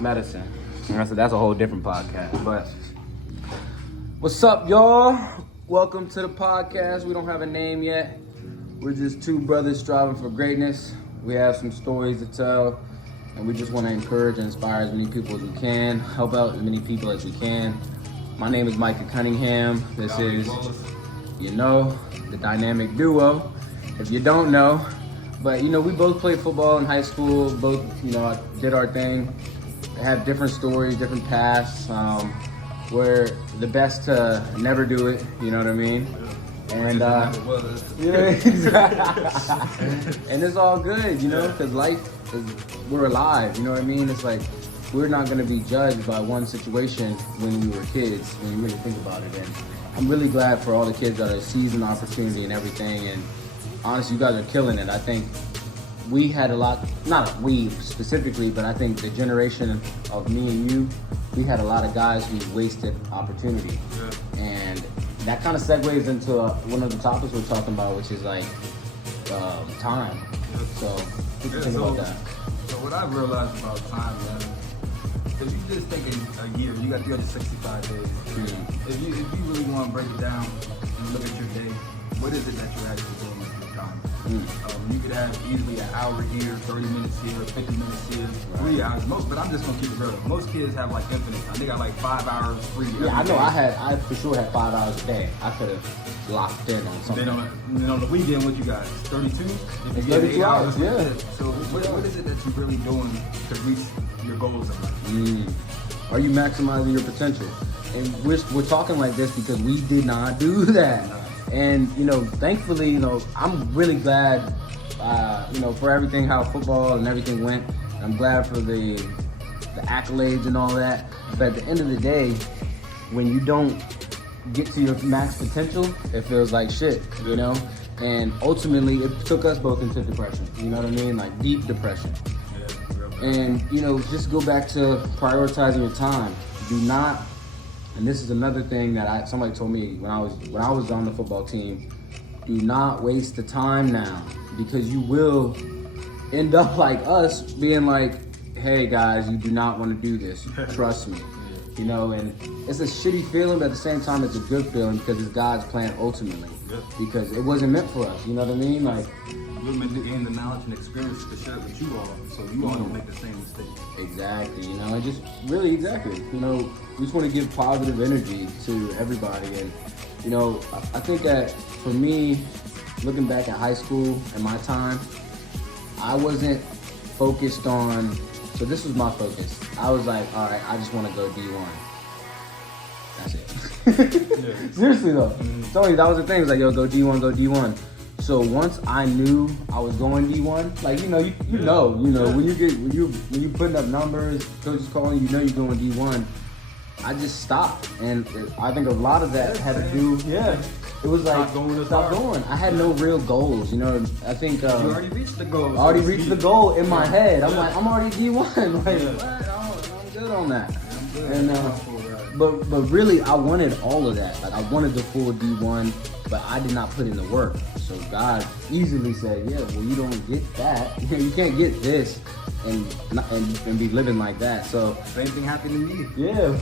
medicine. And that's a whole different podcast. But what's up, y'all? Welcome to the podcast. We don't have a name yet. We're just two brothers striving for greatness. We have some stories to tell, and we just want to encourage and inspire as many people as we can, help out as many people as we can. My name is Micah Cunningham. This is, the dynamic duo. If you don't know, but we both played football in high school. Both, did our thing. Have different stories, different paths. We're the best to never do it. You know what I mean? And and it's all good, because life is, we're alive. You know what I mean? It's like we're not going to be judged by one situation when we were kids. When you really think about it, and I'm really glad for all the kids that are seizing the opportunity and everything. And honestly, you guys are killing it. I think we had a lot, not we specifically, but I think the generation of me and you, we had a lot of guys who wasted opportunity. Yeah. And that kind of segues into one of the topics we're talking about, which is like time. So, what do you think about that? So what I've realized about time, man, if you just think in a year, you got 365 days. Mm. If you really want to break it down and look at your day, what is it that you're actually doing with your time? You could have easily an hour here, 30 minutes here, 50 minutes here, 3 hours. But I'm just gonna keep it real. Most kids have like infinite time. They got like 5 hours free. Yeah, I know. I for sure had 5 hours a day. I could have locked in on something. Then on the weekend, what you got? 32? It's 32 hours. Yeah. So what is it that you're really doing to reach your goals in life? Are you maximizing your potential? And we're talking like this because we did not do that. And, thankfully, I'm really glad, for everything, how football and everything went. I'm glad for the accolades and all that. But at the end of the day, when you don't get to your max potential, it feels like shit, And ultimately, it took us both into depression, you know what I mean? Like deep depression. And, just go back to prioritizing your time. Do not. And this is another thing that somebody told me when I was on the football team. Do not waste the time now, because you will end up like us, being like, "Hey guys, you do not want to do this. Trust me." And it's a shitty feeling, but at the same time, it's a good feeling because it's God's plan ultimately. Because it wasn't meant for us. You know what I mean? Like, we're meant to gain the knowledge and experience to share it with you all, so you all don't make the same mistakes. Exactly, and just really exactly. We just want to give positive energy to everybody, and I think that for me, looking back at high school and my time, I wasn't focused on. So this was my focus. I was like, all right, I just want to go D1. That's it. Seriously though, that was the thing. It was like, yo, go D1, go D1. So once I knew I was going D1, like when you putting up numbers, coaches calling, you're going D1. I just stopped, and I think a lot of that had to do. Yeah, it was like stop going. I had no real goals. I think you already reached the goal. I already reached the goal in my head. I'm like, I'm already D1. Like, I'm good on that. And but really, I wanted all of that. Like, I wanted the full D1, but I did not put in the work. So God easily said, yeah, well, you don't get that. You can't get this and be living like that. So same thing happened to me. Yeah.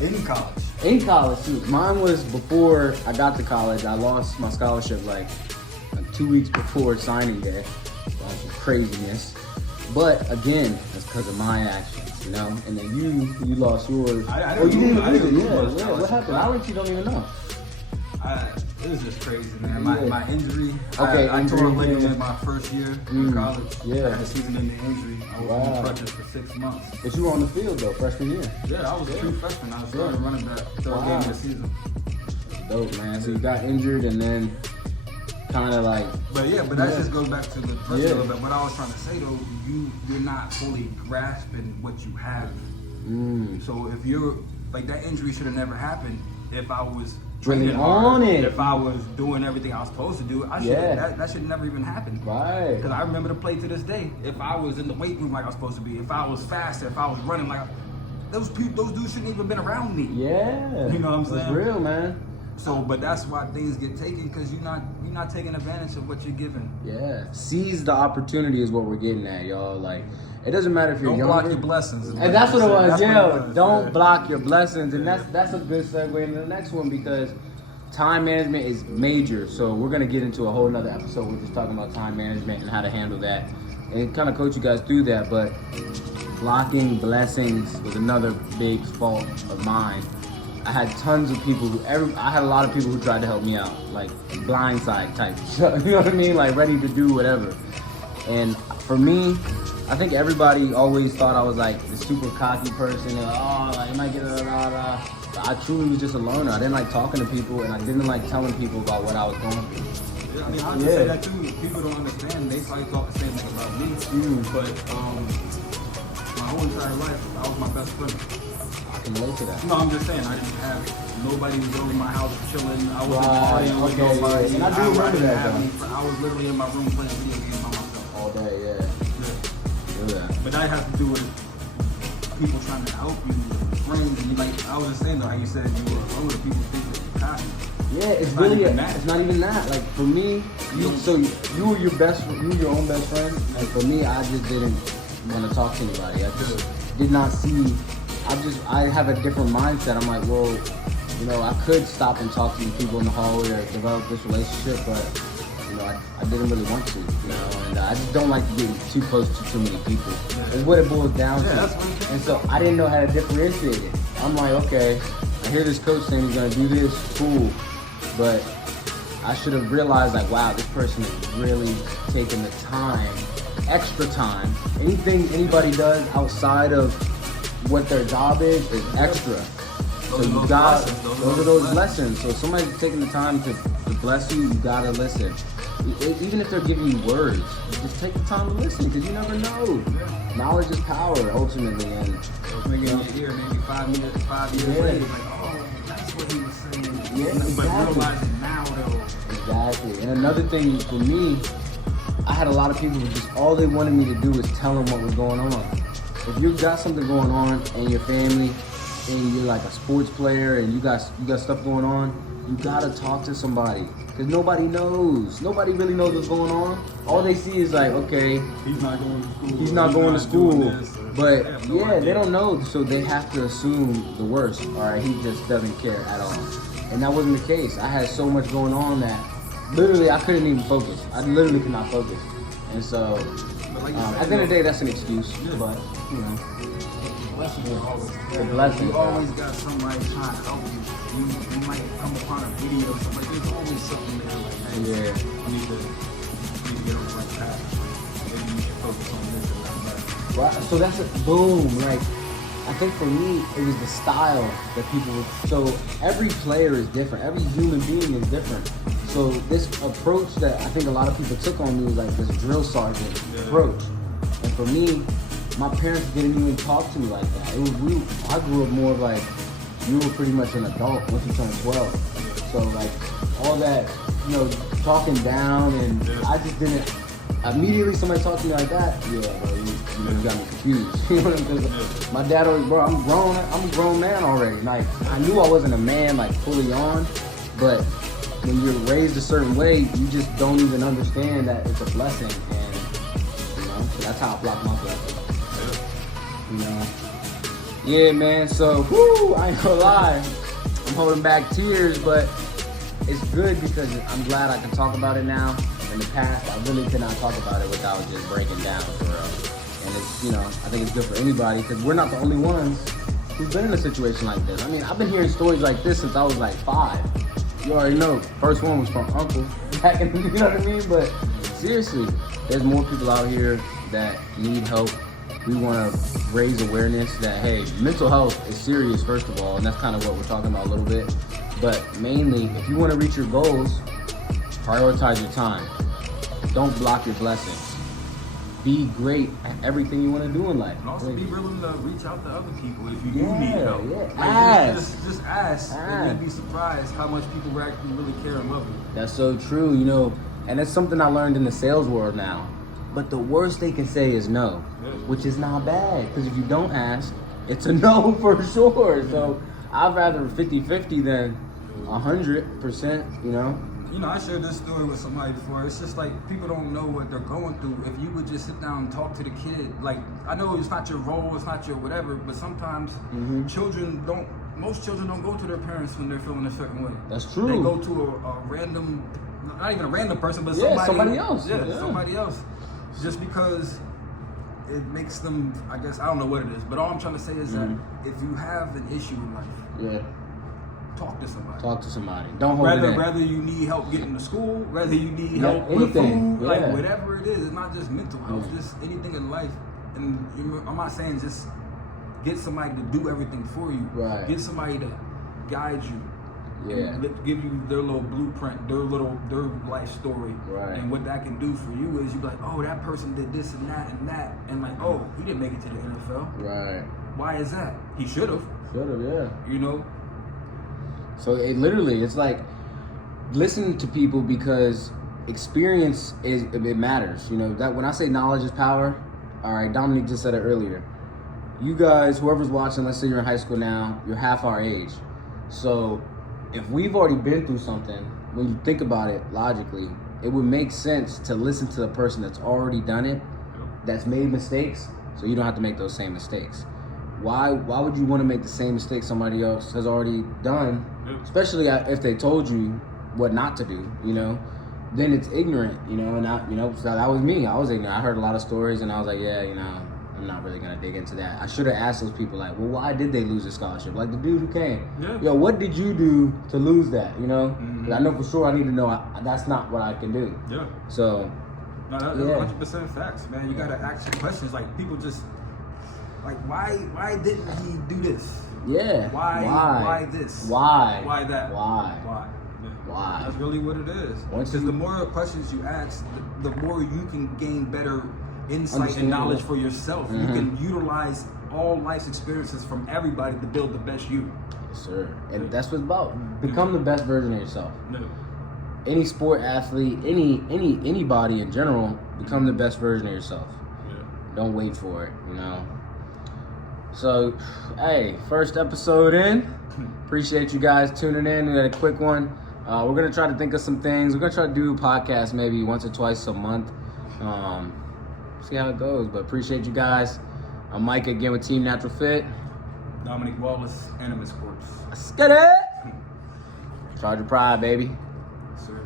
In college, too. Mine was before I got to college. I lost my scholarship like 2 weeks before signing day. That was craziness. But again, that's because of my actions, And then you lost yours. I didn't lose it. Yeah. What happened? I actually don't even know. It was just crazy, man. My injury. Okay, I tore a ligament my first year in college. Yeah. I had a season-ending injury. I was on crutches for 6 months. But you were on the field though, freshman year. Yeah, I was a true freshman. I was starting running back third game of the season. Dope, man. So you got injured and then kind of like. But that just goes back to the first little bit. What I was trying to say though, you're not fully grasping what you have. So if you're like, that injury should have never happened if I was really on it. If I was doing everything I was supposed to do, that should never even happen. Right. Because I remember the play to this day. If I was in the weight room like I was supposed to be, if I was faster, if I was running like those dudes shouldn't even been around me. Yeah. You know what I'm saying? It's real, man. So, but that's why things get taken, because you're not taking advantage of what you're given. Yeah. Seize the opportunity is what we're getting at, y'all. Like, It doesn't matter if you're Don't younger. block your blessings. And that's what it was, That's what yeah. it was, Don't yeah. block your blessings, and that's a good segue into the next one because time management is major. So we're gonna get into a whole nother episode. We're just talking about time management and how to handle that, and kind of coach you guys through that. But blocking blessings was another big fault of mine. I had tons of people I had a lot of people who tried to help me out, like blindside type. So, you know what I mean? Like ready to do whatever. And for me, I think everybody always thought I was like the super cocky person. Like, oh, like, am I getting I truly was just a loner. I didn't like talking to people, and I didn't like telling people about what I was going through. Yeah, I mean, I just say that too. People don't understand. They probably talk the same thing about me. But my whole entire life, I was my best friend. I can relate to that. No, I'm just saying, I didn't have nobody was over my house chilling. I wasn't Right, partying with okay, nobody. yeah. And I do remember that, I was literally in my room playing video games by myself. All day, yeah. Yeah. But that has to do with people trying to help you, friends, and you like. I was just saying though, how you said you were alone. People think that you're cocky. Yeah, it's Not really even that. it's not even that. Like for me, you were your own best friend, and for me, I just didn't want to talk to anybody. I just did not see. I have a different mindset. I'm like, well, you know, I could stop and talk to people in the hallway or develop this relationship, but you know, I didn't really want to, you know, and I just don't like getting too close to too many people. It's what it boils down to. That's what it is. And so I didn't know how to differentiate it. I'm like, okay, I hear this coach saying he's gonna do this, cool, but I should have realized like, wow, this person is really taking the time, extra time. Anything anybody does outside of what their job is extra. So you got those are those lessons. So if somebody's taking the time to bless you, you gotta listen. Even if they're giving you words, just take the time to listen because you never know. Knowledge is power ultimately, and Maybe in your ear, maybe 5 years later, like, oh, that's what he was saying. Yeah, But exactly. realize it now though. Exactly. And another thing for me, I had a lot of people who just all they wanted me to do was tell them what was going on. If you got something going on in your family, and you're like a sports player, and you got stuff going on, you gotta talk to somebody. Cause nobody knows. Nobody really knows what's going on. All they see is like, okay, He's not going to school. he's not going to school. doing this, But have no yeah, idea. they don't know, so they have to assume the worst. All right, he just doesn't care at all. And that wasn't the case. I had so much going on that literally I couldn't even focus. I literally could not focus. And so But like you said, at the end of the day, that's an excuse. But you know, blessings are always the blessings. You always got somebody trying to help you. You might come upon a video or something. Like, there's always something there. Like, hey, Yeah. you need to get on the right path. Maybe you should focus on this or that. Right, so that's a boom. Like, I think for me, it was the style that people would. So every player is different. Every human being is different. So this approach that I think a lot of people took on me was like this drill sergeant approach. And for me, my parents didn't even talk to me like that. It was I grew up more of like, you were pretty much an adult once you turned 12. So like all that, you know, talking down, and I just didn't. Immediately somebody talked to me like that, yeah, bro, you got me confused. You know what I mean? Because my dad always, bro, I'm a grown man already. Like, I knew I wasn't a man, like, fully on, but when you're raised a certain way, you just don't even understand that it's a blessing, and, you know, so that's how I block my blessing. You know? Yeah, man, so, whoo, I ain't gonna lie, I'm holding back tears, but it's good because I'm glad I can talk about it now. In the past, I really could not talk about it without just breaking down for real. And it's, you know, I think it's good for anybody because we're not the only ones who've been in a situation like this. I mean, I've been hearing stories like this since I was like 5. You already know, first one was from Uncle back in, you know what I mean? But seriously, there's more people out here that need help. We want to raise awareness that, hey, mental health is serious, first of all, and that's kind of what we're talking about a little bit. But mainly, if you want to reach your goals, prioritize your time. Don't block your blessings. Be great at everything you want to do in life. And also be willing to reach out to other people if you do need help. Yeah. Like, Ask. Just ask. And you'd be surprised how much people actually really care and love you. That's so true, you know, and it's something I learned in the sales world now. But the worst they can say is no, which is not bad, because if you don't ask, it's a no for sure. So I'd rather 50-50 than 100%, you know. you know, I shared this story with somebody before. It's just like people don't know what they're going through. If you would just sit down and talk to the kid, like, I know it's not your role, it's not your whatever, but sometimes most children don't go to their parents when they're feeling a certain way. That's true. They go to a random, not even a random person, but somebody else. Yeah, somebody else. Just because it makes them, I guess, I don't know what it is, but all I'm trying to say is that if you have an issue in life, talk to somebody. Talk to somebody. Don't hold it in. Whether you need help getting to school, whether you need help anything. with food, Yeah. like whatever it is. It's not just mental health, just anything in life. And I'm not saying just get somebody to do everything for you. Right. Get somebody to guide you. Yeah. And give you their little blueprint, their life story. Right. And what that can do for you is you be like, oh, that person did this and that and that. And like, oh, he didn't make it to the NFL. Right. Why is that? He should have. Should have, yeah. You know? So it's like listen to people because experience it matters. You know that when I say knowledge is power. All right, Dominique just said it earlier. You guys, whoever's watching, let's say you're in high school now, you're half our age. So if we've already been through something, when you think about it logically, it would make sense to listen to the person that's already done it, that's made mistakes, so you don't have to make those same mistakes. Why would you want to make the same mistake somebody else has already done, especially if they told you what not to do, you know? Then it's ignorant, you know, and so that was me. I was ignorant. I heard a lot of stories and I was like, yeah, you know, I'm not really going to dig into that. I should have asked those people like, well, why did they lose a scholarship? Like the dude who came. Yeah. Yo, what did you do to lose that, you know? 'Cause I know for sure I need to know that's not what I can do. Yeah. So. No, that's 100% facts, man. You got to ask your questions. Like, people just, like, why didn't he do this? Yeah. Why this? Why that? Why? Yeah. Why? That's really what it is. Because the more questions you ask, the more you can gain better insight and knowledge for yourself. You can utilize all life's experiences from everybody to build the best you. Yes, sir. And that's what it's about. Become the best version of yourself. No. Any sport athlete, anybody in general, become the best version of yourself. Yeah. Don't wait for it, you know. So, hey, first episode in. Appreciate you guys tuning in. We had a quick one. We're gonna try to think of some things. We're gonna try to do a podcast maybe once or twice a month. See how it goes. But appreciate you guys. I'm Mike again with Team Natural Fit. Dominic Wallace, Animus Sports. Let's get it. Charge your pride, baby. Sir.